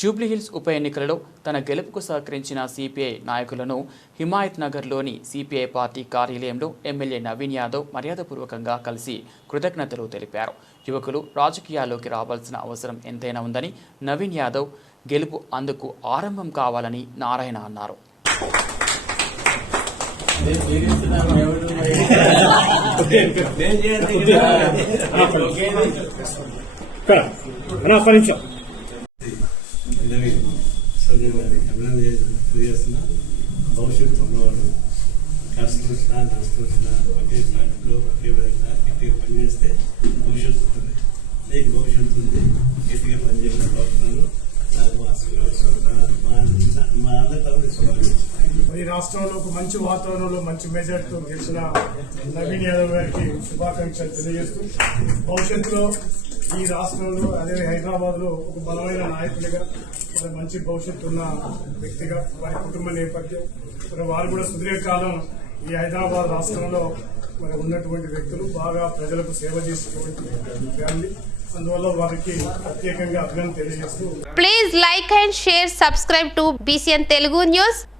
జూబ్లీహిల్స్ ఉప ఎన్నికలలో తన గెలుపుకు సహకరించిన సిపిఐ నాయకులను హిమాయత్ నగర్లోని సిపిఐ పార్టీ కార్యాలయంలో ఎమ్మెల్యే నవీన్ యాదవ్ మర్యాదపూర్వకంగా కలిసి కృతజ్ఞతలు తెలిపారు. యువకులు రాజకీయాల్లోకి రావాల్సిన అవసరం ఎంతైనా ఉందని నవీన్ యాదవ్ గెలుపు అందుకు ఆరంభం కావాలని నారాయణ అన్నారు. నవీన్ సౌజన్య గారి అభినందన తెలియజేస్తున్నా. భవిష్యత్తు ఉన్నవాడు కష్టం వచ్చినా నష్టం వచ్చినా ఒకే పార్టీలో ఒకే విధంగా గట్టిగా పనిచేస్తే భవిష్యత్తు ఉంటుంది. నీకు భవిష్యత్తు ఉంది. గట్టిగా పనిచేయాలని కోరుతున్నాను. నాకు అసలు మా ఈ రాష్ట్రంలో ఒక మంచి వాతావరణంలో మంచి మెజార్టీతో గెలిచిన నవీన్ యాదవ్ గారికి శుభాకాంక్షలు తెలియజేస్తూ భవిష్యత్తులో ఈ రాష్ట్రంలో అదే హైదరాబాద్లో ఒక బలమైన నాయకుడిగా మరి మంచి భవిష్యత్తు ఉన్న వ్యక్తిగా వారి కుటుంబ నేపథ్యం మరి వారు కూడా సుదీర్ఘకాలం ఈ హైదరాబాద్ రాష్ట్రంలో మరి ఉన్నటువంటి వ్యక్తులు బాగా ప్రజలకు సేవ చేసినటువంటి ఫ్యామిలీ. అందువల్ల వారికి ప్రత్యేకంగా అభినందన తెలియజేస్తూ please like and share subscribe to BCN Telugu news